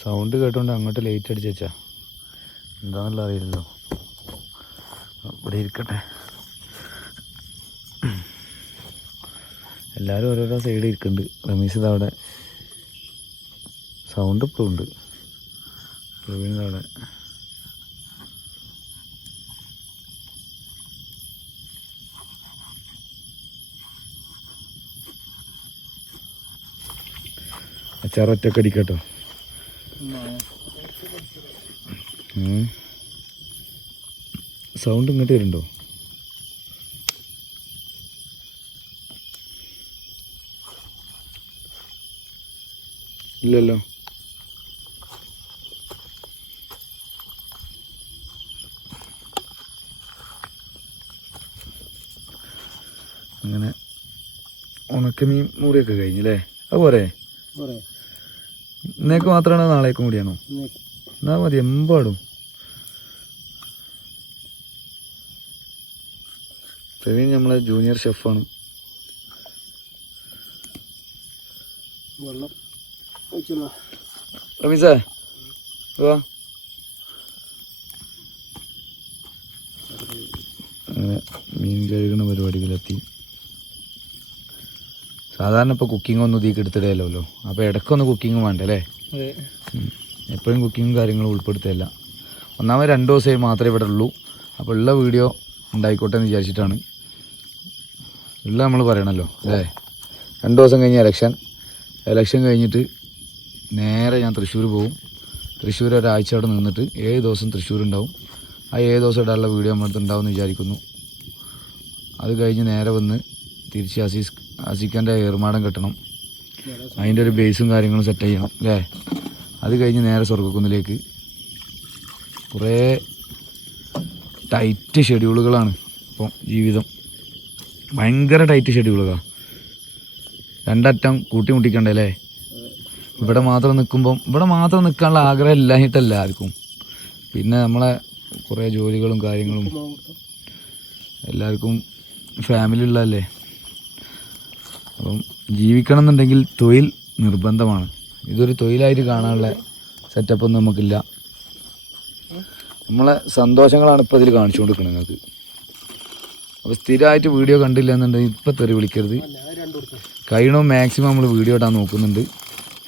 Sound കേട്ടോണ്ട് അങ്ങോട്ട് light അടിച്ച് വെച്ചാ എന്താണെന്നുള്ള അറിയില്ലല്ലോ. ഇവിടെ ഇരിക്കട്ടെ. എല്ലാവരും ഓരോരോ സൈഡിൽ ഇരിക്കുന്നുണ്ട്. റമീസ് ഇതവിടെ, സൗണ്ട് ഇപ്പോഴും ഉണ്ട്. പ്രവീൺ ഇതവിടെ. അച്ചാർ ഒറ്റക്ക് അടിക്കട്ടോ. സൗണ്ട് ഇങ്ങോട്ട് വരുന്നുണ്ടോ? ഇല്ലല്ലോ. അങ്ങനെ ഉണക്കമീൻ മുറിയൊക്കെ കഴിഞ്ഞല്ലേ? അത് പോരെ? ഇന്നേക്ക് മാത്രമാണോ നാളേക്കും കൂടിയാണോ? എന്നാ മതി, എമ്പാടും. പ്രവീൺ നമ്മളെ ജൂനിയർ ഷെഫാണ്. റമീസേ വാ. അങ്ങനെ മീൻ കഴുകണ പരിപാടികളെത്തി. സാധാരണ ഇപ്പോൾ കുക്കിംഗ് ഒന്നും ഇതിലേക്ക് എടുത്തിടയല്ലോ. അപ്പോൾ ഇടയ്ക്കൊന്ന് കുക്കിംഗ് വേണ്ടേ അല്ലേ? എപ്പോഴും കുക്കിങ്ങും കാര്യങ്ങളും ഉൾപ്പെടുത്തില്ല. ഒന്നാമത് 2 ദിവസമായി മാത്രമേ ഇവിടെ ഉള്ളൂ. അപ്പോൾ ഉള്ള വീഡിയോ ഉണ്ടായിക്കോട്ടെ എന്ന് വിചാരിച്ചിട്ടാണ്. ഉള്ള നമ്മൾ പറയണമല്ലോ അല്ലേ? 2 ദിവസം കഴിഞ്ഞ് എലക്ഷൻ കഴിഞ്ഞിട്ട് നേരെ ഞാൻ തൃശ്ശൂർ പോകും. തൃശ്ശൂർ ഒരാഴ്ച അവിടെ നിന്നിട്ട് 7 ദിവസം തൃശ്ശൂർ ഉണ്ടാവും. ആ 7 ദിവസം ഇടാനുള്ള വീഡിയോ നമ്മുടെ അടുത്ത് ഉണ്ടാവും എന്ന് വിചാരിക്കുന്നു. അത് കഴിഞ്ഞ് നേരെ വന്ന് തിരിച്ച് അസീഖാൻ്റെ ഏർമാടം കെട്ടണം. അതിൻ്റെ ഒരു ബേസും കാര്യങ്ങളും സെറ്റ് ചെയ്യണം അല്ലേ? അത് കഴിഞ്ഞ് നേരെ സ്വർഗ്ഗക്കുന്നിലേക്ക്. കുറേ ടൈറ്റ് ഷെഡ്യൂളുകളാണ് ഇപ്പം ജീവിതം. ഭയങ്കര ടൈറ്റ് ഷെഡ്യൂളുകളാണ്. 2 അറ്റം കൂട്ടിമുട്ടിക്കണ്ടേ അല്ലേ? ഇവിടെ മാത്രം നിൽക്കാനുള്ള ആഗ്രഹം ഇല്ലാഞ്ഞിട്ടല്ല ആർക്കും. പിന്നെ നമ്മളെ കുറേ ജോലികളും കാര്യങ്ങളും എല്ലാവർക്കും ഫാമിലി ഉള്ളതല്ലേ. അപ്പം ജീവിക്കണം എന്നുണ്ടെങ്കിൽ തൊഴിൽ നിർബന്ധമാണ്. ഇതൊരു തൊഴിലായിട്ട് കാണാനുള്ള സെറ്റപ്പൊന്നും നമുക്കില്ല. നമ്മളെ സന്തോഷങ്ങളാണ് ഇപ്പോൾ ഇതിൽ കാണിച്ചു കൊടുക്കുന്നത് നിങ്ങൾക്ക്. അപ്പോൾ സ്ഥിരമായിട്ട് വീഡിയോ കണ്ടില്ല എന്നുണ്ടെങ്കിൽ ഇപ്പം തെറി വിളിക്കരുത്. കഴിയണോ മാക്സിമം നമ്മൾ വീഡിയോ ഇടാൻ നോക്കുന്നുണ്ട്.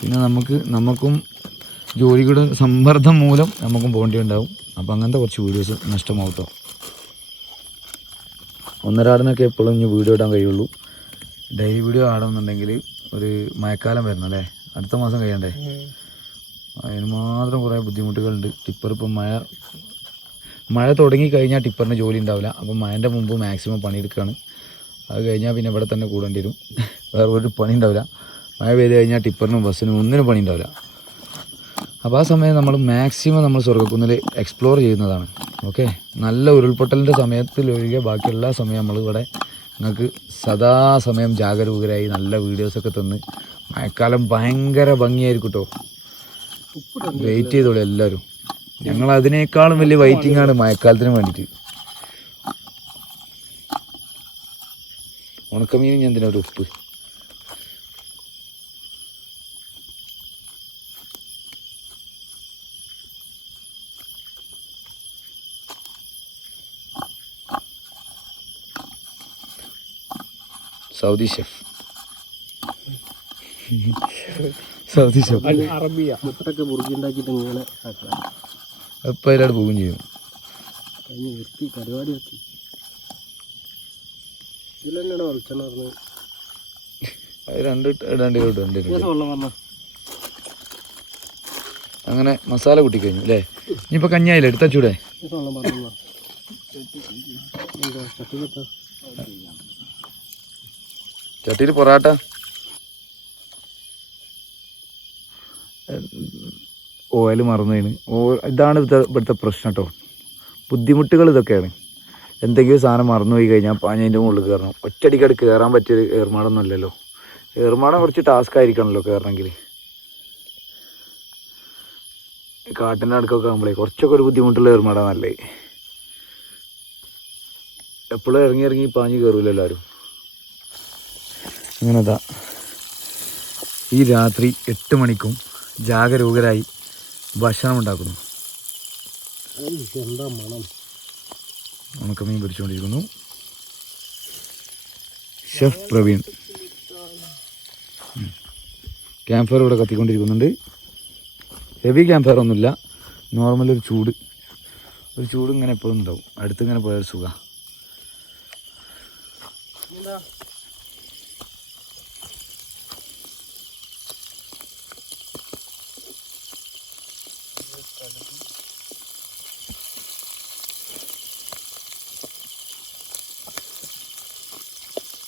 പിന്നെ നമുക്കും ജോലിയുടെ സമ്മർദ്ദം മൂലം നമുക്കും പോകേണ്ടി ഉണ്ടാവും. അപ്പോൾ അങ്ങനത്തെ കുറച്ച് വീഡിയോസ് നഷ്ടമാവട്ടോ. ഒന്നരാടിനൊക്കെ എപ്പോഴും ഇനി വീഡിയോ ഇടാൻ കഴിയുള്ളൂ. ഡെയിലി വീഡിയോ ആടുന്നുണ്ടെങ്കിൽ ഒരു മഴക്കാലം വരണം അല്ലേ? അടുത്ത മാസം കഴിയണ്ടേ? അതിന് മാത്രം കുറേ ബുദ്ധിമുട്ടുകളുണ്ട്. ടിപ്പർ ഇപ്പം മഴ തുടങ്ങി കഴിഞ്ഞാൽ ടിപ്പറിന് ജോലി ഉണ്ടാവില്ല. അപ്പം മഴൻ്റെ മുമ്പ് മാക്സിമം പണിയെടുക്കുകയാണ്. അത് കഴിഞ്ഞാൽ പിന്നെ ഇവിടെ തന്നെ കൂടേണ്ടി വരും. വേറെ ഒരു പണി ഉണ്ടാവില്ല. മഴ പെയ്ത് കഴിഞ്ഞാൽ ടിപ്പറിനും ബസ്സിനും ഒന്നിനും പണി ഉണ്ടാവില്ല. അപ്പോൾ ആ സമയം നമ്മൾ മാക്സിമം നമ്മൾ സ്വർഗ്ഗക്കുന്നിൽ എക്സ്പ്ലോർ ചെയ്യുന്നതാണ്. ഓക്കെ, നല്ല ഉരുൾപൊട്ടലിൻ്റെ സമയത്തിലൊഴികെ ബാക്കിയുള്ള സമയം നമ്മൾ ഇവിടെ നിങ്ങൾക്ക് സദാസമയം ജാഗരൂകരായി നല്ല വീഡിയോസൊക്കെ തന്ന് മഴക്കാലം ഭയങ്കര ഭംഗിയായിരിക്കും കേട്ടോ. വെയിറ്റ് ചെയ്തോളൂ എല്ലാവരും. ഞങ്ങൾ അതിനേക്കാളും വലിയ വെയിറ്റിംഗ് ആണ് മഴക്കാലത്തിന് വേണ്ടിയിട്ട്. ഉണക്കമീനും ഞാൻ എന്തിനാ ഒരു ഉപ്പ്. സൗദി ഷെഫ് അറബിയ മുട്ടൊക്കെ മുറുകി ഉണ്ടാക്കിയിട്ട് ഇങ്ങനെ എപ്പോൾ അതിലോട്ട് പോവുകയും ചെയ്യും. നിർത്തി പരിപാടി നിർത്തി. ഇതിലെന്നാണ് വെളിച്ചെണ്ണ പറഞ്ഞത്? അങ്ങനെ മസാല കൂട്ടിക്കഴിഞ്ഞു അല്ലേ? ഇനിയിപ്പോൾ കഞ്ഞായില്ലേ എടുത്തൂടെ? ചട്ടിയിൽ പൊറാട്ട. ഓയിൽ മറന്നതിന് ഇതാണ് ഇവിടുത്തെ പ്രശ്നം കേട്ടോ. ബുദ്ധിമുട്ടുകൾ ഇതൊക്കെയാണ്. എന്തെങ്കിലും സാധനം മറന്നുപോയി കഴിഞ്ഞാൽ പാഞ്ഞതിൻ്റെ മുകളിൽ കയറണം. ഒറ്റയടിക്കടി കയറാൻ പറ്റിയൊരു ഏർമാടൊന്നും അല്ലല്ലോ. ഏർമാടം കുറച്ച് ടാസ്ക് ആയിരിക്കണമല്ലോ കയറണമെങ്കിൽ. കാട്ടിൻ്റെ അടുക്കൊക്കെ ആകുമ്പോഴേ കുറച്ചൊക്കെ ഒരു ബുദ്ധിമുട്ടുള്ള ഏർമാടാ നല്ലത്. എപ്പോഴും ഇറങ്ങി പാഞ്ഞ് കയറൂല്ലോ എല്ലാവരും. അങ്ങനെതാ ഈ രാത്രി 8 മണിക്കും ജാഗരൂകരായി ഭക്ഷണം ഉണ്ടാക്കുന്നു. എന്താ മണം. ഉണക്കമീൻ പൊരിച്ചുകൊണ്ടിരിക്കുന്നു. ഷെഫ് പ്രവീൺ. ക്യാമ്പ് ഫയർ ഇവിടെ കത്തിക്കൊണ്ടിരിക്കുന്നുണ്ട്. ഹെവി ക്യാമ്പ് ഫയർ ഒന്നുമില്ല, നോർമൽ ഒരു ചൂട് ഇങ്ങനെ എപ്പോഴും ഉണ്ടാവും. അടുത്തിങ്ങനെ പോയാൽ സുഖം.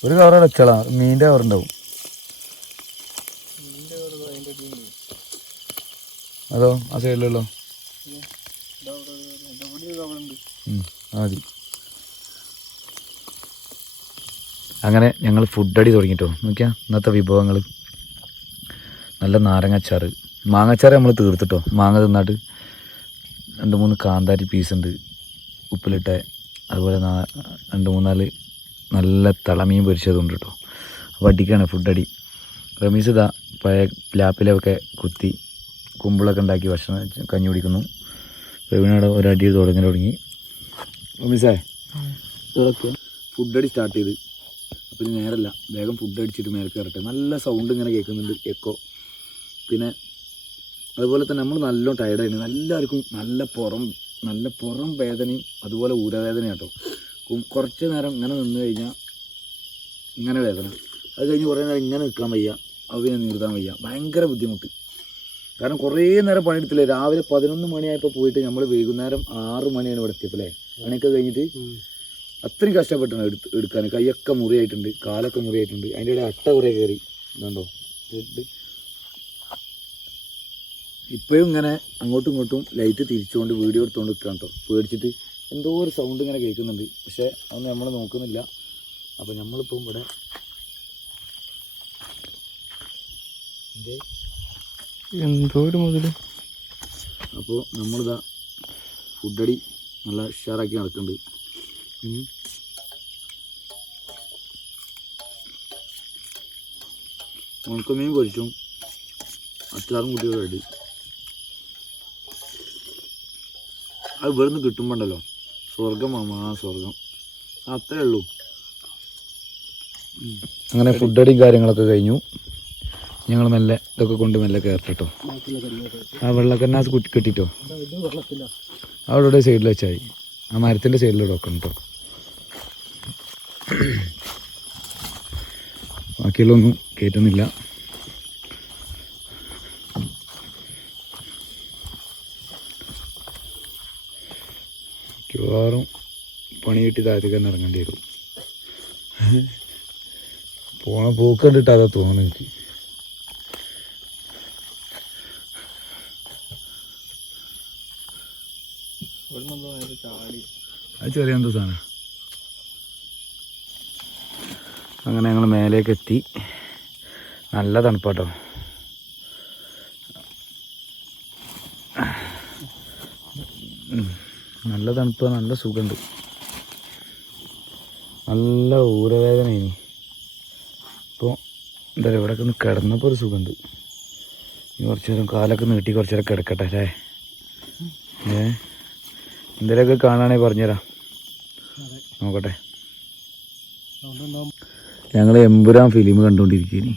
ഒരു കവറ വെച്ചാളാ, മീൻ്റെ കവർ ഉണ്ടാവും. അതോ ആ സൈഡിലല്ലോ മതി. അങ്ങനെ ഞങ്ങൾ ഫുഡ് അടി തുടങ്ങിട്ടോ. നോക്കിയാ ഇന്നത്തെ വിഭവങ്ങൾ. നല്ല നാരങ്ങാച്ചാറ്, മാങ്ങാച്ചാറ് നമ്മൾ തീർത്തിട്ടോ. മാങ്ങ തിന്നാട്ട് 2-3 കാന്താരി പീസുണ്ട് ഉപ്പിലിട്ട. അതുപോലെ 2-3-4 നല്ല തിളമീൻ പൊരിച്ചതുണ്ട് കേട്ടോ. അപ്പോൾ അടിക്കാണ് ഫുഡ് അടി. റമീസ് ഇതാ പഴയ ലാപ്പിലൊക്കെ കുത്തി കുമ്പിളൊക്കെ ഉണ്ടാക്കി ഭക്ഷണം കഞ്ഞി കുടിക്കുന്നു. പ്രവീണയുടെ ഒരടി തുടങ്ങി. റമീസേ ഫുഡ് അടി സ്റ്റാർട്ട് ചെയ്ത്. അപ്പോൾ ഇത് നേരല്ല, വേഗം ഫുഡ് അടിച്ചിട്ട് മേലെ കയറട്ടെ. നല്ല സൗണ്ട് ഇങ്ങനെ കേൾക്കുന്നുണ്ട്, എക്കോ. പിന്നെ അതുപോലെ തന്നെ നമ്മൾ നല്ല ടയർഡായിരുന്നു. എല്ലാവർക്കും നല്ല പുറം വേദനയും അതുപോലെ ഊരവേദനയും കേട്ടോ. കുറച്ച് നേരം ഇങ്ങനെ നിന്ന് കഴിഞ്ഞാൽ ഇങ്ങനെ വേദന, അത് കഴിഞ്ഞ് കുറേ നേരം ഇങ്ങനെ നിൽക്കാൻ വയ്യ, അവനെ നീർത്താൻ വയ്യ. ഭയങ്കര ബുദ്ധിമുട്ട്. കാരണം കുറേ നേരം പണിയെടുത്തില്ലേ. രാവിലെ 11 മണിയായപ്പോൾ പോയിട്ട് നമ്മൾ വൈകുന്നേരം 6 മണിയാണ് ഇവിടെ എത്തിയപ്പോൾ അല്ലേ. പണിയൊക്കെ കഴിഞ്ഞിട്ട് അത്രയും കഷ്ടപ്പെട്ടാണ് എടുക്കാൻ. കൈയൊക്കെ മുറിയായിട്ടുണ്ട്, കാലൊക്കെ മുറിയായിട്ടുണ്ട്. അതിൻ്റെ ഇടയിൽ അട്ട കുറേ കയറി ഇതുണ്ടോ. ഇപ്പോഴും ഇങ്ങനെ അങ്ങോട്ടും ഇങ്ങോട്ടും ലൈറ്റ് തിരിച്ചുകൊണ്ട് വീഡിയോ എടുത്തുകൊണ്ട് നിൽക്കാം കേട്ടോ. പേടിച്ചിട്ട് എന്തോ ഒരു സൗണ്ട് ഇങ്ങനെ കേൾക്കുന്നുണ്ട്, പക്ഷേ അതൊന്നും നമ്മൾ നോക്കുന്നില്ല. അപ്പോൾ നമ്മളിപ്പോൾ ഇവിടെ എന്തോ ഒരു മുതൽ. അപ്പോൾ നമ്മളിതാ ഫുഡടി നല്ല ഉഷാറാക്കി നടക്കുന്നുണ്ട്. ഉണക്കമീൻ പൊരിച്ചും അച്ചാറും കുട്ടികൾ റെഡി. അത് ഇവിടുന്ന് കിട്ടുമ്പോണ്ടല്ലോ സ്വർഗമാണ്, ആ സ്വർഗം. അത്രേ ഉള്ളൂ. അങ്ങനെ ഫുഡടിയും കാര്യങ്ങളൊക്കെ കഴിഞ്ഞു. ഞങ്ങൾ മെല്ലെ ഇതൊക്കെ കൊണ്ട് മെല്ലെ കയറട്ടോ. ആ വെള്ളക്കന്നാസ് കെട്ടിട്ടോ അവിടെ സൈഡിൽ വെച്ചാൽ ആ മരത്തിൻ്റെ സൈഡിലൂടെ വെക്കണം കേട്ടോ. ബാക്കിയുള്ളൊന്നും കയറ്റുന്നില്ല. മിക്കവാറും പണി കിട്ടി താഴത്തേക്ക് തന്നെ ഇറങ്ങേണ്ടി വരും. പോണ പോക്ക് കണ്ടിട്ട് അതാ തോന്നുന്നു എനിക്ക്. അത് ചെറിയ എന്തോ സാധനം. അങ്ങനെ ഞങ്ങൾ മേലേക്ക് എത്തി. നല്ല തണുപ്പാട്ടോ. നല്ല തണുപ്പ്, നല്ല സുഖമുണ്ട്. നല്ല ഊരവേദന ഇനി. ഇപ്പോൾ എന്താ പറയുക, ഇവിടെയൊക്കെ ഒന്ന് കിടന്നപ്പോൾ ഒരു സുഖമുണ്ട്. ഇനി കുറച്ച് നേരം കാലൊക്കെ നീട്ടി കുറച്ച് നേരം കിടക്കട്ടെ അല്ലേ. എന്തെങ്കിലുമൊക്കെ കാണുകയാണെങ്കിൽ പറഞ്ഞുതരാം, നോക്കട്ടെ. ഞങ്ങൾ എമ്പുരാൻ ഫിലിം കണ്ടുകൊണ്ടിരിക്കുകയാണ്.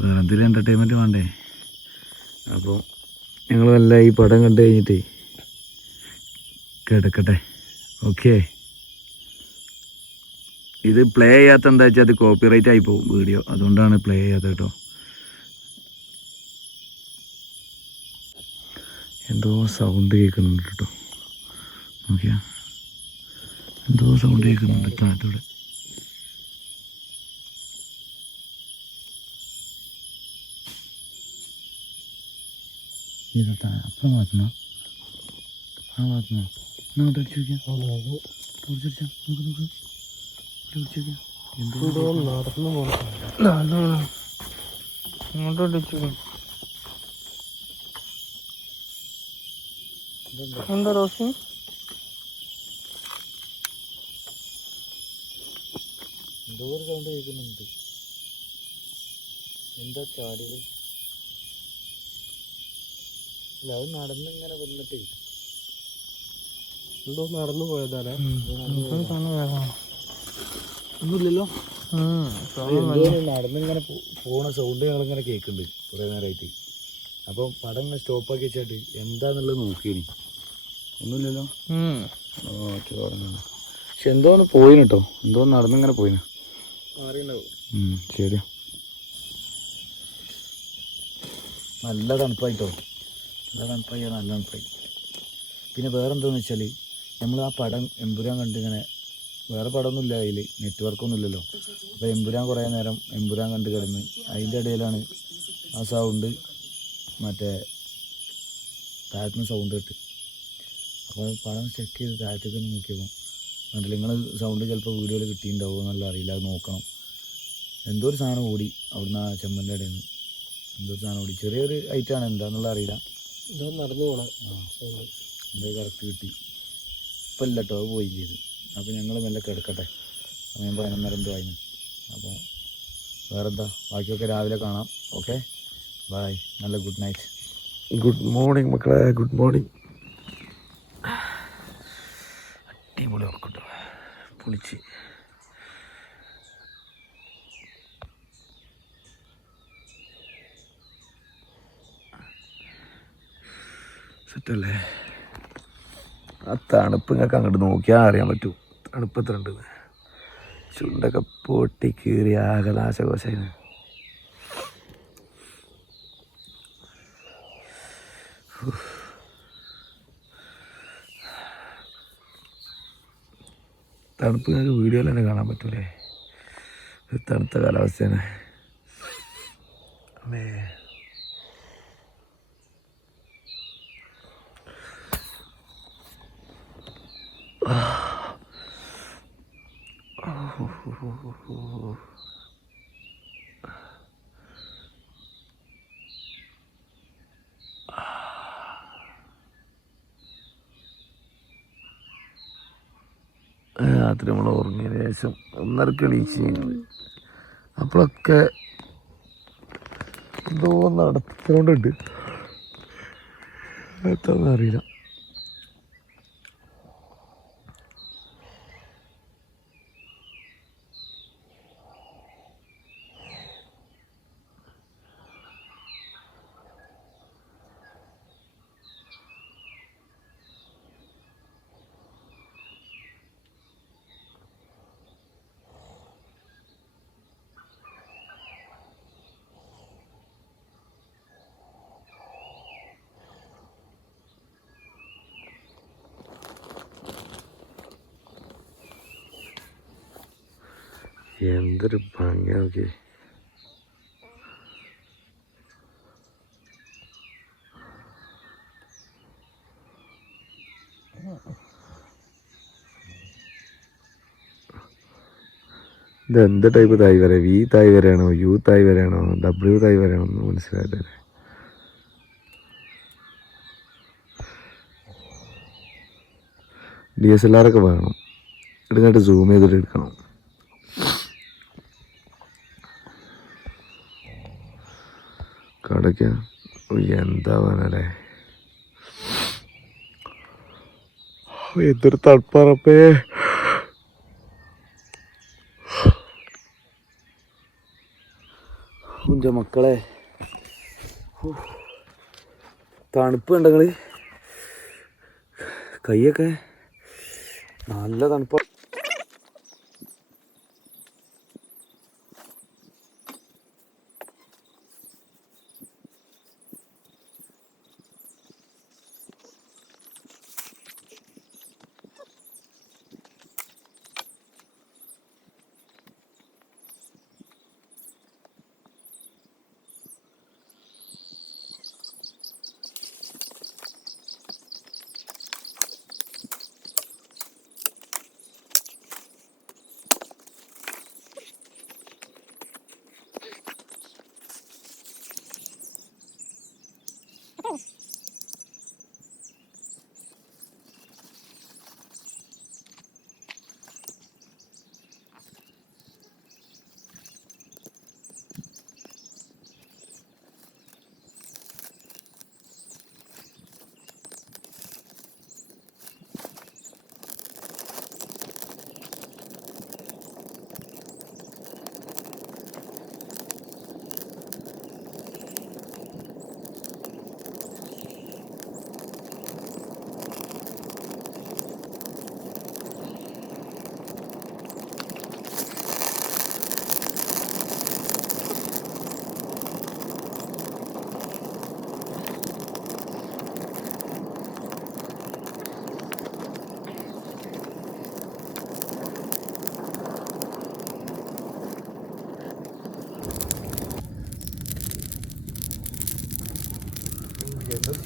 വേറെ എന്തെങ്കിലും എൻ്റർടൈൻമെൻറ്റ് വേണ്ടേ. അപ്പോൾ ഞങ്ങൾ നല്ല ഈ പടം കണ്ടു കഴിഞ്ഞിട്ടേ കിടക്കട്ടെ. ഓക്കെ, ഇത് പ്ലേ ചെയ്യാത്ത എന്താ വെച്ചാൽ അത് കോപ്പിറൈറ്റ് ആയി പോകും വീഡിയോ, അതുകൊണ്ടാണ് പ്ലേ ചെയ്യാത്തത് കേട്ടോ. എന്തോ സൗണ്ട് കേൾക്കുന്നുണ്ട് കേട്ടോ. നോക്കിയാ എന്തോ സൗണ്ട് കേൾക്കുന്നുണ്ട് താഴത്തൂടെ. അപ്പുറം ഭാഗത്തുനിന്നോ ആ ഭാഗത്തുനിന്നോ അങ്ങോട്ട് അടിച്ചു നോക്കിയാൽ ടോർച്ചടിച്ചാ നോക്ക് അടിച്ചു നോക്കിയാൽ നടന്നു അങ്ങോട്ട് അടിച്ചു എന്താ റോഷി എന്തോ ഒരു സൗണ്ട് കേൾക്കുന്നുണ്ട്. എന്താ ചാടിയത്? അല്ല അത് നടന്നിങ്ങനെ വന്നിട്ടേ എന്തോ നടന്നു പോയതാലേ. ഒന്നുമില്ലല്ലോ. നടന്നിങ്ങനെ പോണ സൗണ്ട് ഞങ്ങളിങ്ങനെ കേൾക്കുന്നുണ്ട് കുറേ നേരമായിട്ട്. അപ്പം പടം ഇങ്ങനെ സ്റ്റോപ്പാക്കി വെച്ചിട്ട് എന്താന്നുള്ളത് നോക്കിയിനി. ഒന്നുമില്ലല്ലോ. ഓക്കെ തുടങ്ങുന്നു. പക്ഷെ എന്തോ ഒന്ന് പോയിന് കേട്ടോ, എന്തോ നടന്നിങ്ങനെ പോയിന്. ശരിയാ. നല്ല തണുപ്പായിട്ടോ, നല്ല തണുപ്പായി, നല്ല തണുപ്പായി. പിന്നെ വേറെന്താന്ന് വെച്ചാൽ നമ്മൾ ആ പടം എമ്പുരാൻ കണ്ടിങ്ങനെ, വേറെ പടമൊന്നുമില്ല അതിൽ, നെറ്റ്വർക്കൊന്നും ഇല്ലല്ലോ. അപ്പോൾ എമ്പുരാൻ കുറേ നേരം എമ്പുരാൻ കണ്ട് കിടന്ന് അതിൻ്റെ ഇടയിലാണ് ആ സൗണ്ട് മറ്റേ താഴത്തുനിന്ന് സൗണ്ട് കേട്ട്. അപ്പോൾ പടം ചെക്ക് ചെയ്ത് താഴത്തേക്ക് ഒന്ന് നോക്കിയപ്പോൾ കണ്ടില്ല, നിങ്ങൾ സൗണ്ട് ചിലപ്പോൾ വീഡിയോയിൽ കിട്ടിയിട്ടുണ്ടാവുമോ എന്നല്ല അറിയില്ല, അത് നോക്കണം. എന്തോ ഒരു സാധനം ഓടി അവിടുന്ന് ആ ചെമ്മൻ്റെ ഇടയിൽ നിന്ന് എന്തോ ഒരു സാധനം ഓടി, ചെറിയൊരു ഐറ്റാണ്, എന്താണെന്നുള്ള അറിയില്ല. എന്തോ നടന്നു പോകണം. എന്തോ കറക്റ്റ് കിട്ടി. ഇപ്പം ഇല്ല കേട്ടോ, അത് പോയി ചെയ്ത്. അപ്പോൾ ഞങ്ങൾ മെല്ലെ കിടക്കട്ടെ, സമയം 11:30 എന്തോ ആയിരുന്നു. അപ്പോൾ വേറെന്താ, ബാക്കിയൊക്കെ രാവിലെ കാണാം. ഓക്കെ, ബൈ, നല്ല ഗുഡ് നൈറ്റ്. ഗുഡ് മോർണിംഗ് മക്കളെ, ഗുഡ് മോർണിംഗ്. അടിപൊളി ഉറക്കട്ടോ, പൊളിച്ച്. സെറ്റല്ലേ? ആ തണുപ്പ് നിങ്ങൾക്ക് അങ്ങോട്ട് നോക്കിയാൽ അറിയാൻ പറ്റും തണുപ്പ് എത്ര ഉണ്ടെന്ന്. ചുണ്ടൊക്കെ പൊട്ടി കീറി ആകെ നാശകോശായിരുന്നു. തണുപ്പ് നിങ്ങൾക്ക് വീഡിയോയിൽ തന്നെ കാണാൻ പറ്റൂലേ, തണുത്ത കാലാവസ്ഥയാണ്. അമ്മേ രാത്രി നമ്മൾ ഉറങ്ങിയതിന് ശേഷം 1:30 എണീച്ച് അപ്പോഴൊക്കെ എന്തോ നടത്തുന്നുണ്ട്, എത്താന്ന് അറിയില്ല. എന്തൊരു ഭംഗി നോക്കി. ഇതെന്ത് ടൈപ്പ് തായ് വര? വി തായ് വരയാണോ, യു തായ് വരയാണോ, ഡബ്ല്യു തായ് വരയാണോ ഒന്നും മനസ്സിലായില്ലേ. DSLR ഒക്കെ വേണം, എടുത്തിട്ട് സൂം ചെയ്തിട്ട് എടുക്കണം. കടയ്ക്ക എന്താ വേണല്ലേ, എന്തൊരു തണുപ്പറപ്പേ. എൻ്റെ മക്കളെ തണുപ്പ് ഉണ്ടെങ്കിൽ കൈയൊക്കെ നല്ല തണുപ്പ.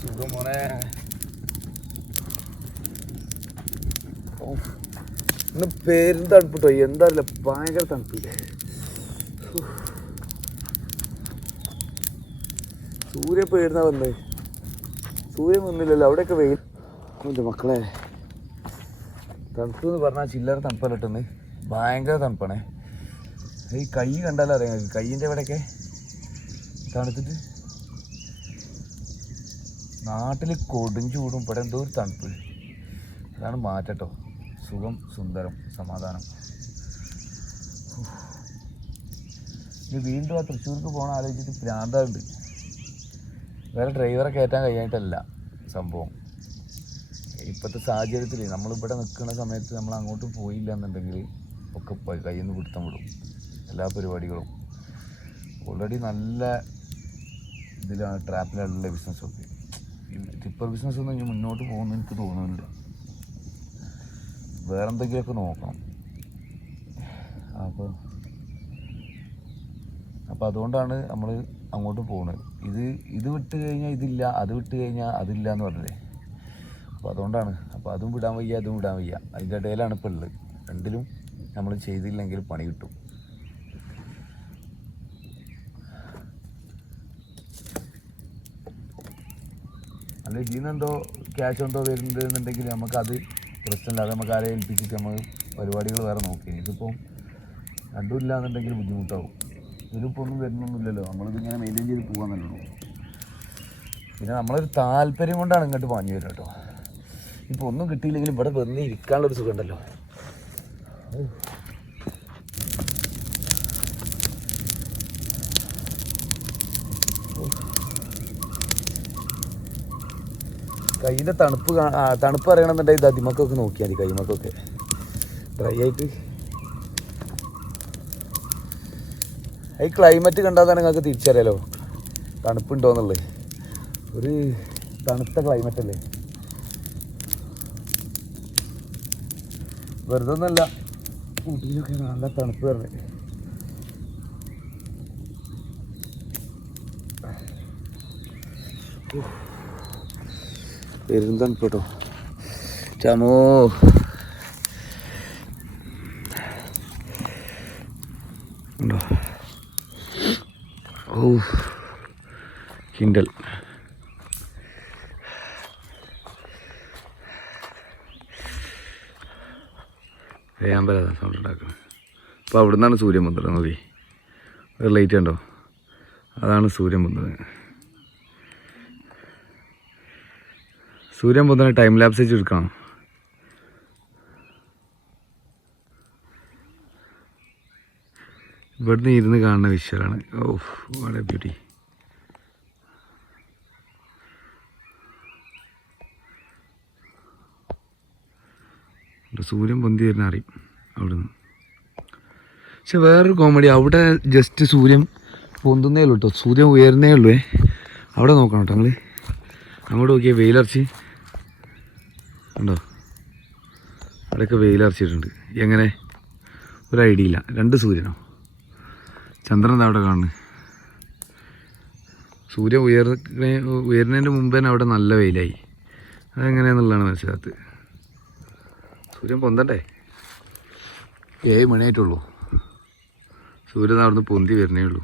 സുഖം മോനെ. ഇന്ന് പേരും തണുപ്പിട്ടോ, എന്താ അറിയില്ല, ഭയങ്കര തണുപ്പില്ലേ. സൂര്യൻ പേരുന്നാ വന്നത്, സൂര്യൻ വന്നില്ലല്ലോ. അവിടെയൊക്കെ വെയിൽ. എൻ്റെ മക്കളെ, തണുപ്പ് എന്ന് പറഞ്ഞാൽ ചില്ലറ തണുപ്പല്ല കിട്ടുന്നത്, ഭയങ്കര തണുപ്പാണേ. ഈ കൈ കണ്ടാലും അറിയാം, കൈയിൻ്റെ ഇവിടെയൊക്കെ തണുത്തിട്ട്. നാട്ടിൽ കൊടും ചൂടും ഇവിടെ എന്തോ ഒരു തണുപ്പ്. അതാണ് മാറ്റട്ടോ. സുഖം, സുന്ദരം, സമാധാനം. ഇനി വീണ്ടും ആ തൃശ്ശൂർക്ക് പോകണം ആലോചിച്ചിട്ട് ഭ്രാന്തുണ്ട്. വേറെ ഡ്രൈവറെ കയറ്റാൻ കഴിയായിട്ടല്ല സംഭവം. ഇപ്പോഴത്തെ സാഹചര്യത്തിൽ നമ്മളിവിടെ നിൽക്കുന്ന സമയത്ത് നമ്മൾ അങ്ങോട്ട് പോയില്ല എന്നുണ്ടെങ്കിൽ ഒക്കെ കയ്യിൽ നിന്ന് പിടുത്തം വിടും എല്ലാ പരിപാടികളും. ഓൾറെഡി നല്ല ഇതിലാണ്, ട്രാപ്പിലുള്ള ബിസിനസ്സൊക്കെ. ടിപ്പർ ബിസിനസ്സൊന്നും ഇനി മുന്നോട്ട് പോകുമെന്ന് എനിക്ക് തോന്നുന്നില്ല. വേറെ എന്തെങ്കിലുമൊക്കെ നോക്കണം. അപ്പോൾ അതുകൊണ്ടാണ് നമ്മൾ അങ്ങോട്ട് പോകുന്നത്. ഇത് വിട്ട് കഴിഞ്ഞാൽ ഇതില്ല, അത് വിട്ട് കഴിഞ്ഞാൽ അതില്ല എന്ന് പറഞ്ഞില്ലേ. അപ്പോൾ അതുകൊണ്ടാണ്. അപ്പോൾ അതും വിടാൻ വയ്യ, അതും വിടാൻ വയ്യ. അതിൻ്റെ ഇടയിലാണ് ഇപ്പോൾ ഉള്ളത്. രണ്ടിലും നമ്മൾ ചെയ്തില്ലെങ്കിൽ പണി കിട്ടും. അല്ല, ഇതിൽ നിന്നെന്തോ ക്യാഷ് എന്തോ വരുന്നുണ്ടെന്നുണ്ടെങ്കിൽ നമുക്കത് പ്രശ്നമില്ലാതെ നമുക്ക് ആരെ ഏൽപ്പിച്ചിട്ട് നമ്മൾ പരിപാടികൾ വേറെ നോക്കി. ഇതിപ്പോൾ രണ്ടും ഇല്ല എന്നുണ്ടെങ്കിൽ ബുദ്ധിമുട്ടാവും. ഇതിലിപ്പോൾ ഒന്നും വരുന്നൊന്നുമില്ലല്ലോ, നമ്മളിതിങ്ങനെ മെയിൻറ്റെയിൻ ചെയ്ത് പോകാമെന്നല്ലോ. പിന്നെ നമ്മളൊരു താല്പര്യം കൊണ്ടാണ് ഇങ്ങോട്ട് പാഞ്ഞു വരും കേട്ടോ. ഇപ്പോൾ ഒന്നും കിട്ടിയില്ലെങ്കിലും ഇവിടെ വന്ന് ഇരിക്കാനുള്ളൊരു സുഖം ഉണ്ടല്ലോ. കയ്യിൻ്റെ തണുപ്പ് അറിയണമെന്നുണ്ടെങ്കിൽ ഇത് അതിമക്കൊക്കെ നോക്കിയാൽ മതി. കൈമക്കൊക്കെ ഡ്രൈ ആയിട്ട്. ഈ ക്ലൈമറ്റ് കണ്ടാൽ തന്നെ നിങ്ങൾക്ക് തിരിച്ചറിയാലോ തണുപ്പുണ്ടോയെന്നുള്ളത്. ഒരു തണുത്ത ക്ലൈമറ്റ് അല്ലേ, വെറുതെ ഒന്നല്ല. ഊട്ടിയിലൊക്കെ നല്ല തണുപ്പ് പറഞ്ഞത്. പെരും തണുപ്പ് കേട്ടോ. ചമോ, ഉണ്ടോ? ഓ, കിൻഡൽ. വേമ്പല സൗണ്ട് ഉണ്ടാക്കുന്നത്. അപ്പോൾ അവിടെ നിന്നാണ് സൂര്യൻ വന്നത്. മതി, ഒരു ലൈറ്റ് ഉണ്ടോ? അതാണ് സൂര്യൻ വന്നത്. സൂര്യൻ പോകുന്ന ടൈം ലാപ്സ് വെച്ച് എടുക്കണം. ഇവിടുന്ന് ഇരുന്ന് കാണുന്ന വിഷ്വലാണ്. ഓ, വാട്ട് എ ബ്യൂട്ടി. സൂര്യൻ പൊന്തി വരുന്ന അറിയും അവിടുന്ന്. പക്ഷെ വേറൊരു കോമഡി, അവിടെ ജസ്റ്റ് സൂര്യൻ പൊന്തുന്നേ ഉള്ളൂ കേട്ടോ, സൂര്യൻ ഉയരുന്നേ ഉള്ളൂ. അവിടെ നോക്കണം കേട്ടോ നിങ്ങൾ. അങ്ങോട്ട് നോക്കിയാൽ വെയിലർച്ചി ഉണ്ടോ? അവിടെയൊക്കെ വെയിലർച്ചിട്ടുണ്ട്. എങ്ങനെ ഒരു ഐഡിയ ഇല്ല. രണ്ട് സൂര്യനോ? ചന്ദ്രൻ അവിടെ കാണുന്നു. സൂര്യൻ ഉയരുന്നതിൻ്റെ മുമ്പ് തന്നെ അവിടെ നല്ല വെയിലായി. അതെങ്ങനെയാണെന്നുള്ളതാണ് മനസ്സിലാത്തത്. സൂര്യൻ പൊന്തണ്ടേ? 7 മണിയായിട്ടുള്ളൂ. സൂര്യൻ അവിടുന്ന് പൊന്തി വരുന്നേ ഉള്ളൂ.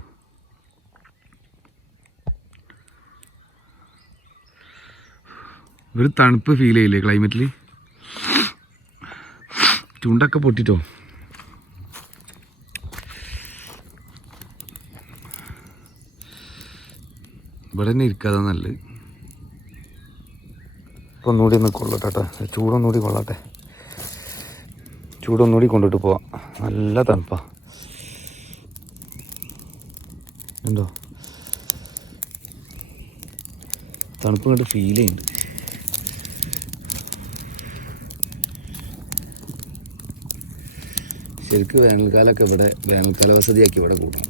ഒരു തണുപ്പ് ഫീൽ ചെയ്യില്ലേ ക്ലൈമറ്റിൽ? ചുണ്ടൊക്കെ പൊട്ടിട്ടോ. ഇവിടെ തന്നെ ഇരിക്കാതെ നല്ലത്. ഒന്നുകൂടി ഒന്ന് കൊള്ളട്ടെ, ചൂടൊന്നുകൂടി കൊള്ളട്ടെ. ചൂടൊന്നുകൂടി കൊണ്ടിട്ട് പോവാം. നല്ല തണുപ്പാ ഉണ്ടോ? തണുപ്പ് ഇങ്ങോട്ട് ഫീൽ ചെയ്യുന്നുണ്ട്. ശരിക്കും വേനൽക്കാലമൊക്കെ ഇവിടെ വേനൽക്കാല വസതിയാക്കി ഇവിടെ കൂടണം.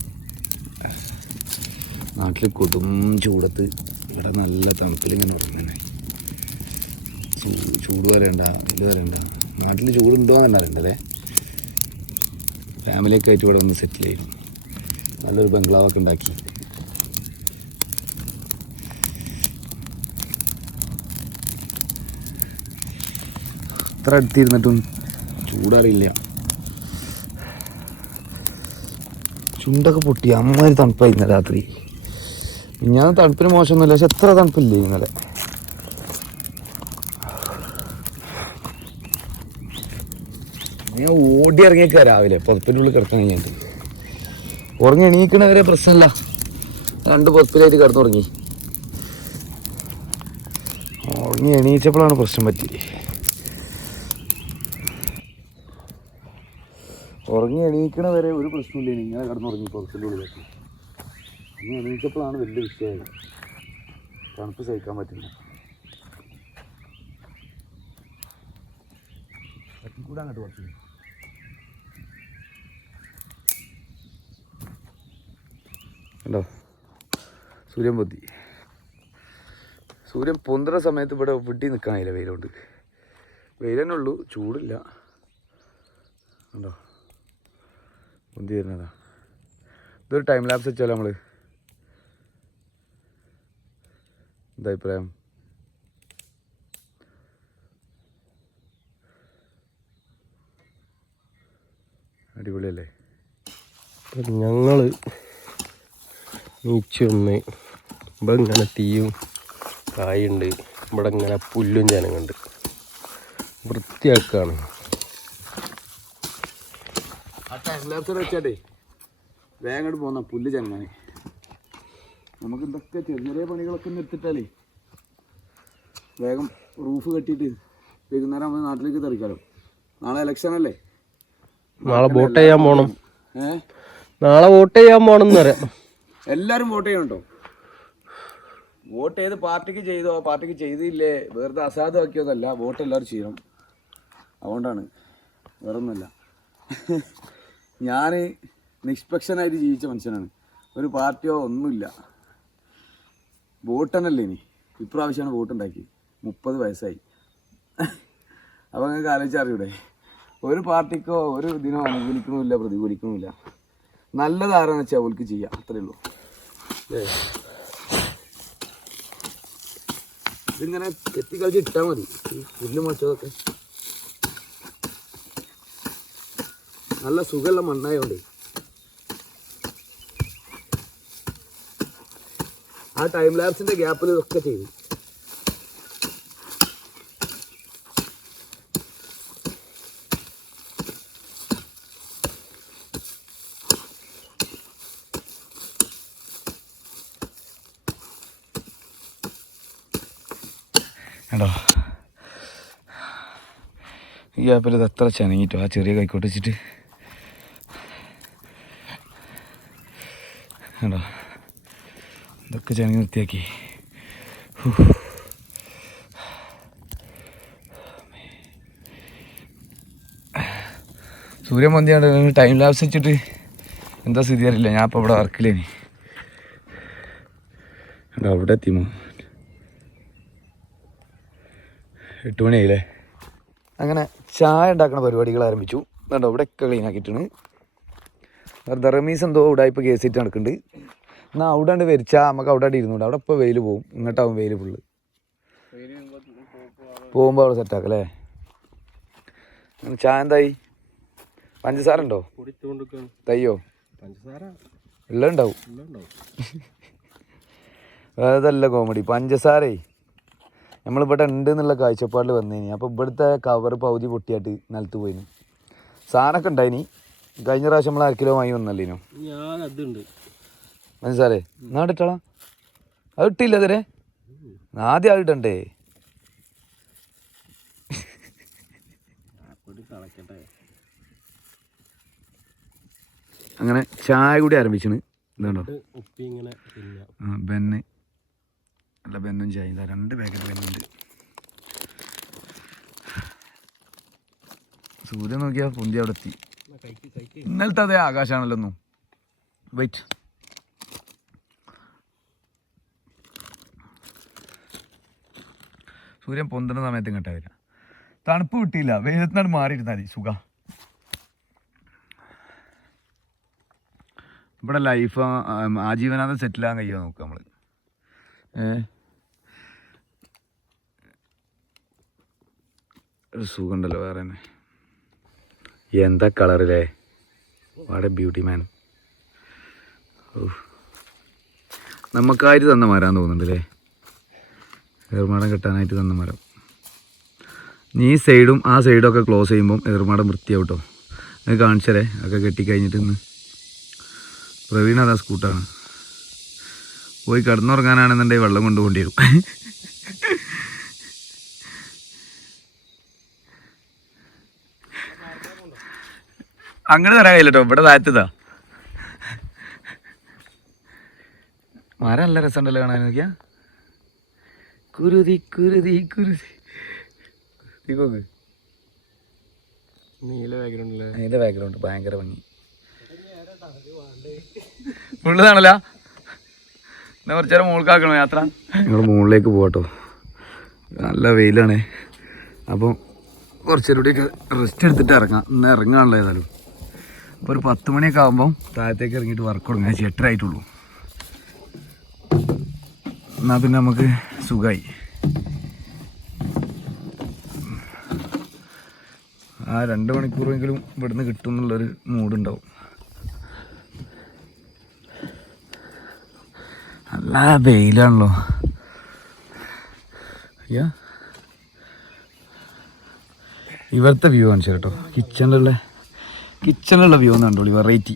നാട്ടിൽ കൊടും ചൂടത്ത് ഇവിടെ നല്ല തണുപ്പിലിങ്ങനെ ഉറങ്ങാനായി. ചൂട് വരേണ്ട, ഇത് വരേണ്ട. നാട്ടിൽ ചൂടുണ്ടോ എന്ന് അറിയണ്ടല്ലേ. ഫാമിലിയൊക്കെ ആയിട്ട് ഇവിടെ വന്ന് സെറ്റിൽ ചെയ്യും. നല്ലൊരു ബംഗ്ലാവൊക്കെ ഉണ്ടാക്കി. എത്ര അടുത്തിരുന്നിട്ടും ചൂടറിയില്ല. ചുണ്ടൊക്കെ പൊട്ടി അമ്മാതിരി തണുപ്പായി ഇന്നലെ രാത്രി. ഞാൻ തണുപ്പിന് മോശമൊന്നുമില്ല, പക്ഷെ എത്ര തണുപ്പില്ലേ ഇന്നലെ. ഞാൻ ഓടി ഇറങ്ങിയേക്കാ രാവിലെ പുതപ്പിൻ്റെ ഉള്ളിൽ കിടക്കാൻ കഴിഞ്ഞിട്ട്. ഉറങ്ങി എണീക്കണവരെ പ്രശ്നമല്ല, 2 പുതപ്പിലായിട്ട് കിടന്നുറങ്ങി. ഉറങ്ങി എണീച്ചപ്പോഴാണ് പ്രശ്നം പറ്റി. ഉറങ്ങി എണീക്കണ വരെ ഒരു പ്രശ്നമില്ല, ഇങ്ങനെ കിടന്നുറങ്ങി പുറത്തിൻ്റെ ഉള്ളിലേക്ക്. ഇനി എണീച്ചപ്പോഴാണ് വലിയ വിഷയമായത്. തണുപ്പ് സഹിക്കാൻ പറ്റില്ല. കൂടെ അങ്ങോട്ട് കുറച്ച് ഉണ്ടോ സൂര്യൻ പൊത്തി. സൂര്യൻ പൊന്തുന്ന സമയത്ത് ഇവിടെ വിട്ടി നിൽക്കാനില്ല, വെയിലുണ്ട്. വെയിൽ തന്നെ ഉള്ളൂ, ചൂടില്ല. ഉണ്ടോ പൊന്തി വരുന്നതാ. ഇതൊരു ടൈം ലാപ്സ് വെച്ചാലോ നമ്മൾ? എന്താ അഭിപ്രായം? അടിപൊളിയല്ലേ? ഞങ്ങൾ നീച്ചൊന്ന് ഇവിടെ ഇങ്ങനെ തീയും കായുണ്ട്, ഇവിടെ ഇങ്ങനെ പുല്ലും ജനങ്ങളുണ്ട്, വൃത്തിയാക്കാണ്. ആ ടൈം ലാപ്സ് വെച്ചാട്ടേ വേഗം പോന്ന പുല്ല് ജനങ്ങാൻ. നമുക്ക് ഇതൊക്കെ ചെറിയ ചെറിയ പണികളൊക്കെ നിർത്തിട്ടാലേ വേഗം റൂഫ് കെട്ടിയിട്ട് വൈകുന്നേരം നമ്മൾ നാട്ടിലേക്ക് തെറിക്കാലോ. നാളെ ഇലക്ഷൻ അല്ലേ? നാളെ വോട്ട് ചെയ്യാൻ പോണം. നാളെ വോട്ട് ചെയ്യാൻ പോണം എന്ന് പറയാം. എല്ലാവരും വോട്ട് ചെയ്യണോ? വോട്ട് ഏത് പാർട്ടിക്ക് ചെയ്തോ പാർട്ടിക്ക് ചെയ്തില്ലേ വെറുതെ അസാധുവാക്കിയതല്ല, വോട്ട് എല്ലാവരും ചെയ്യണം. അതുകൊണ്ടാണ്, വേറൊന്നുമല്ല. ഞാൻ നിഷ്പക്ഷനായിട്ട് ജീവിച്ച മനുഷ്യനാണ്. ഒരു പാർട്ടിയോ ഒന്നുമില്ല. വോട്ട് തന്നെയല്ലേ ഇനി. ഇപ്രാവശ്യമാണ് വോട്ടുണ്ടാക്കി, 30 വയസ്സായി. അപ്പോൾ നിങ്ങൾക്ക് ആലോചിച്ചറിയൂടെ, ഒരു പാർട്ടിക്കോ ഒരു ഇതിനോ അനുകൂലിക്കണമില്ല പ്രതികൂലിക്കണമില്ല. നല്ലതാരാന്ന് വെച്ചാൽ അവർക്ക് ചെയ്യാം, അത്രയേ ഉള്ളൂ. ഇതിങ്ങനെ എത്തിക്കളിച്ച് ഇട്ടാൽ മതി. ഈ പുല്ല് മുളച്ചതൊക്കെ നല്ല സുഖമുള്ള മണ്ണായതുകൊണ്ട് ആ ടൈം ലാപ്സിന്റെ ഗ്യാപ്പിൽ ഇതൊക്കെ ചെയ്തു. കേട്ടോ ഈ ഗ്യാപ്പിൽ ഇത് എത്ര ചനങ്ങിട്ടോ ആ ചെറിയ കൈക്കോട്ട് വെച്ചിട്ട്. കേട്ടോ ഇതൊക്കെ ചനങ്ങി വൃത്തിയാക്കി. സൂര്യൻ പൊന്തിയാണ്ട് ടൈം ലാപ്സ് വെച്ചിട്ട് എന്താ സ്ഥിതി അറിയില്ല. ഞാൻ ഇപ്പോൾ ഇവിടെ വർക്കില്ലേനി. കേട്ടോ അവിടെ എത്തിമോ 8 മണിയായില്ലേ. അങ്ങനെ ചായ ഉണ്ടാക്കുന്ന പരിപാടികൾ ആരംഭിച്ചു. കേട്ടോ ഇവിടെയൊക്കെ ക്ലീൻ ആക്കിയിട്ടാണ്. റമീസ് എന്തോ ഇവിടെ ഇപ്പോൾ കേസിട്ട് നടക്കുന്നുണ്ട്. എന്നാൽ അവിടെ ഉണ്ട് വരിച്ചാൽ നമുക്ക് അവിടെ ഇരുന്നുണ്ട്. അവിടെ ഇപ്പോൾ വെയിൽ പോവും, ഇങ്ങോട്ടാവും വെയിൽ ഫുള്ള്. പോകുമ്പോൾ അവിടെ സെറ്റാക്കാം അല്ലേ. ചായ എന്തായി? പഞ്ചസാര ഉണ്ടോ? തയ്യോ എല്ലാം ഉണ്ടാവും. അതല്ല കോമഡി, പഞ്ചസാരേ നമ്മളിവിടെ ഉണ്ട് എന്നുള്ള കാഴ്ചപ്പാടിൽ വന്നേനി. അപ്പോൾ ഇവിടുത്തെ കവർ പകുതി പൊട്ടിയായിട്ട് നിലത്ത് പോയിന്. സാധനമൊക്കെ ഉണ്ടായിനി. കഴിഞ്ഞ പ്രാവശ്യം നമ്മൾ 1 കിലോ വാങ്ങി വന്നല്ലേനോ. മനസ്സാരേ എന്നാ ഇട്ടോളാം. അത് ഇട്ടില്ല അതിരെ, ആദ്യം അത് ഇടണ്ടേ. അങ്ങനെ ചായ കൂടി ആരംഭിച്ചാണ്. ഇതുണ്ടോ ബെന്ന് അല്ല, ബെന്നും ചായ. 2 പാക്കറ്റ് ബെന്നുണ്ട്. സൂര്യൻ നോക്കിയാൽ പൊന്തി അവിടെ എത്തി. ഇന്നലത്തെ അതേ ആകാശമാണല്ലോ ഒന്നും. വെയിറ്റ്, സൂര്യൻ പൊന്തുന്ന സമയത്ത് ഇങ്ങോട്ടാ വരിക. തണുപ്പ് കിട്ടിയില്ല, വെയിലത്തിനാണ് മാറിയിരുന്നാൽ സുഖം. ഇവിടെ ലൈഫ് ആജീവനാന്തം സെറ്റിലാകാൻ കഴിയുമോ നോക്കുക നമ്മൾ. ഒരു സുഖം ഉണ്ടല്ലോ വേറെ തന്നെ. എന്താ കളറില്ലേ, വാട്ട് എ ബ്യൂട്ടി മാൻ. നമുക്കായിട്ട് തന്ന മരം തോന്നുന്നുണ്ടല്ലേ, ഏർമാടം കെട്ടാനായിട്ട് തന്ന മരം. നീ സൈഡും ആ സൈഡൊക്കെ ക്ലോസ് ചെയ്യുമ്പം ഏർമാടം വൃത്തിയാവും കേട്ടോ. അത് കാണിച്ചരേ ഒക്കെ കെട്ടിക്കഴിഞ്ഞിട്ട് ഇന്ന്. പ്രവീൺ അതാ സ്കൂട്ടാണ്. പോയി കിടന്നുറങ്ങാനാണെന്നുണ്ടെങ്കിൽ വെള്ളം കൊണ്ടുപോകേണ്ടി വരും. അങ്ങോട്ട് തരാൻ കഴിയില്ല കേട്ടോ, ഇവിടെ താഴത്തതാ. മരം നല്ല രസമുണ്ടല്ലോ കാണാൻ. നോക്കിയാ കുരുതി കുരുതി കുരുതി നോക്ക്. നീല ബാക്ക്ഗ്രൗണ്ട് ഭയങ്കര ഭംഗി. ഫുള്ളാണല്ലോ. എന്നാ കുറച്ചു നേരം മുകളിലേക്കാക്കണോ യാത്ര? ഞങ്ങൾ മുകളിലേക്ക് പോകട്ടോ, നല്ല വെയിലാണ്. അപ്പം കുറച്ചു നേരം കൂടിയൊക്കെ റെസ്റ്റ് എടുത്തിട്ട് ഇറങ്ങാം. ഇന്ന് ഇറങ്ങാണല്ലോ ഏതായാലും. അപ്പോൾ ഒരു 10 മണിയൊക്കെ ആകുമ്പം താഴത്തേക്ക് ഇറങ്ങിയിട്ട് വർക്ക് തുടങ്ങാം. 8 ആയിട്ടുള്ളൂ. എന്നാൽ പിന്നെ നമുക്ക് സുഖമായി. ആ 2 മണിക്കൂറെങ്കിലും ഇവിടുന്ന് കിട്ടും എന്നുള്ളൊരു മൂഡുണ്ടാവും. നല്ല വെയിലാണല്ലോ. അയ്യാ ഇവിടുത്തെ വ്യൂ കാണിച്ചു കേട്ടോ. കിച്ചണിലുള്ള വ്യൂ എന്ന് കണ്ടോളി, വെറൈറ്റി.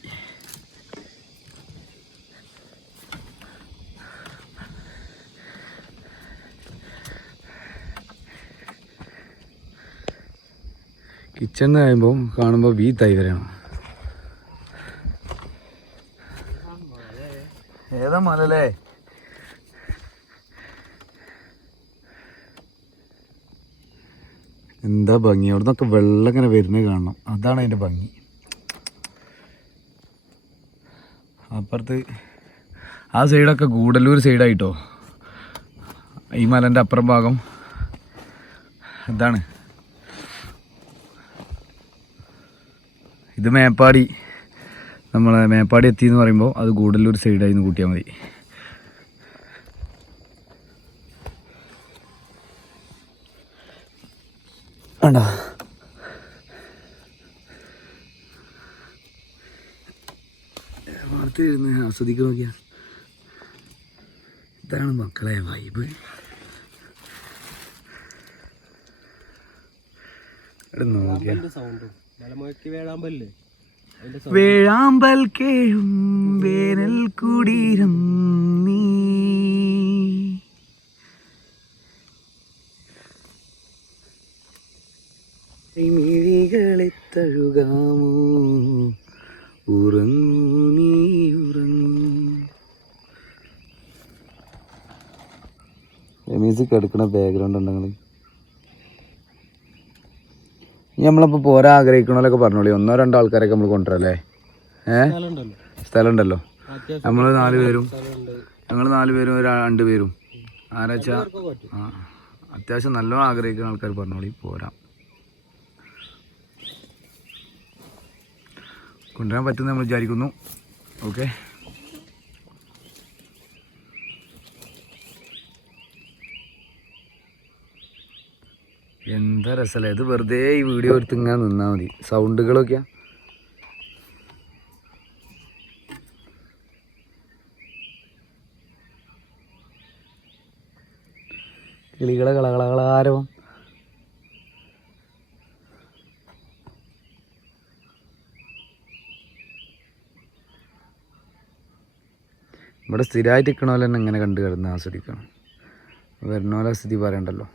കിച്ചൺ കഴിയുമ്പോൾ കാണുമ്പോൾ വീത്തായി വരണം. ഏതാ മലല്ലേ? എന്താ ഭംഗി. അവിടെ നിന്നൊക്കെ വെള്ളം ഇങ്ങനെ വരുന്നത് കാണണം. അതാണ് അതിൻ്റെ ഭംഗി. അപ്പുറത്ത് ആ സൈഡൊക്കെ ഗൂഡല്ലൂർ സൈഡായിട്ടോ. ഈ മലൻ്റെ അപ്പുറം ഭാഗം ഇതാണ്. ഇത് മേപ്പാടി. നമ്മളെ മേപ്പാടി എത്തി എന്ന് പറയുമ്പോൾ അത് ഗൂഡല്ലൂർ സൈഡായി എന്ന് കൂട്ടിയാൽ മതി. ആണ്ടാ വാർത്തയിരുന്ന് ആസ്വദിക്കാൻ നോക്കിയാ. ഇതാണ് മക്കളെ വൈബ്. വേഴാമ്പൽ കേഴും വേനൽ കുടീരം നീ. മിഴികളെ തഴുകാമോ, ഉറങ്ങൂ നീ ഉറങ്ങൂ. മ്യൂസിക് എടുക്കണ ബാക്ക്ഗ്രൗണ്ട് ഉണ്ടെങ്കിൽ നമ്മളിപ്പോൾ പോരാ ആഗ്രഹിക്കണമല്ലൊക്കെ പറഞ്ഞോളി. 1-2 ആൾക്കാരൊക്കെ നമ്മൾ കൊണ്ടുവരല്ലേ. സ്ഥലം ഉണ്ടല്ലോ. നമ്മൾ 4 പേരും, ഞങ്ങൾ 4 പേരും 2 പേരും ആരാച്ചാ അത്യാവശ്യം നല്ലോണം ആഗ്രഹിക്കുന്ന ആൾക്കാർ പറഞ്ഞോളി, പോരാ. കൊണ്ടുവരാൻ പറ്റുമെന്ന് നമ്മൾ വിചാരിക്കുന്നു. ഓക്കെ, എന്താ രസമല്ലേ ഇത്. വെറുതെ ഈ വീഡിയോ എടുത്ത് ഇങ്ങനെ നിന്നാൽ മതി. സൗണ്ടുകളൊക്കെയാ കിളികളെ കളകളാരവം. ഇവിടെ സ്ഥിരമായിട്ട് നിൽക്കണ പോലെ തന്നെ ഇങ്ങനെ കണ്ടു കിടന്ന് ആസ്വദിക്കണം. വരുന്ന പോലെ സ്ഥിതി പറയണ്ടല്ലോ.